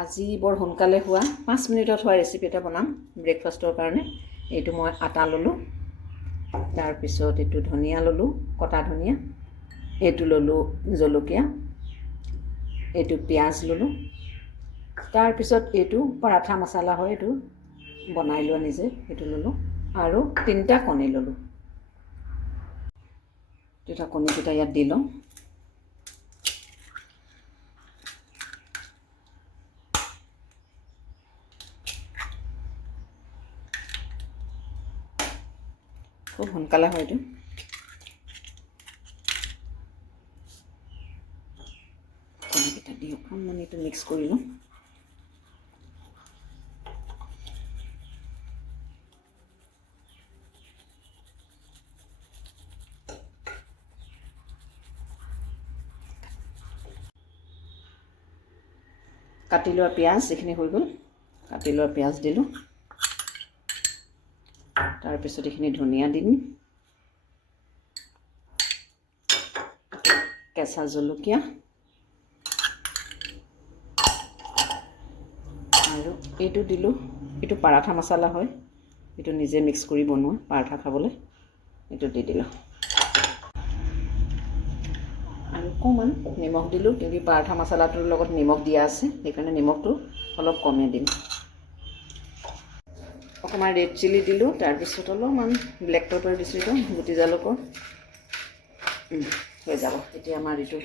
আজি বৰ সোনকালে হোৱা 5 মিনিটত হোৱা ৰেচিপি এটা বনাম ব্ৰেকফাষ্টৰ কাৰণে। এইটো মই আটা ল'লোঁ, তাৰপিছত এইটো ধনিয়া ল'লোঁ, কটা ধনিয়া, এইটো ল'লোঁ জলকীয়া, এইটো পিঁয়াজ ল'লোঁ, তাৰপিছত এইটো পৰাঠা মছলা হয়, এইটো বনাই লোৱা নিজে, সেইটো ল'লোঁ, আৰু 3টা কণী ল'লোঁ। 2টা কণীকেইটা ইয়াত দি লওঁ। খুব সোনকালে হয় এইটো। কণীকেইটা দি অকণমান এইটো মিক্স কৰি লওঁ। কাটি লোৱা পিঁয়াজ এইখিনি হৈ গ'ল, কাটি লোৱা পিঁয়াজ দিলোঁ, তাৰপিছত এইখিনি ধনিয়া দিম, কেঁচা জলকীয়া, আৰু এইটো দিলোঁ, এইটো পৰাঠা মছলা হয়, এইটো নিজে মিক্স কৰি বনোৱা পৰাঠা খাবলৈ, এইটো দি দিলোঁ। আৰু অকণমান নিমখ দিলোঁ, কিয়কি পৰাঠা মছলাটোৰ লগত নিমখ দিয়া আছে, সেইকাৰণে নিমখটো অলপ কমে দিম। অকণমান ৰেড চিলি দিলোঁ, তাৰপিছত অলপমান ব্লেক পেপাৰ দিছোঁ, এইটো গুটি জালুকৰ হৈ যাব। এতিয়া আমাৰ এইটো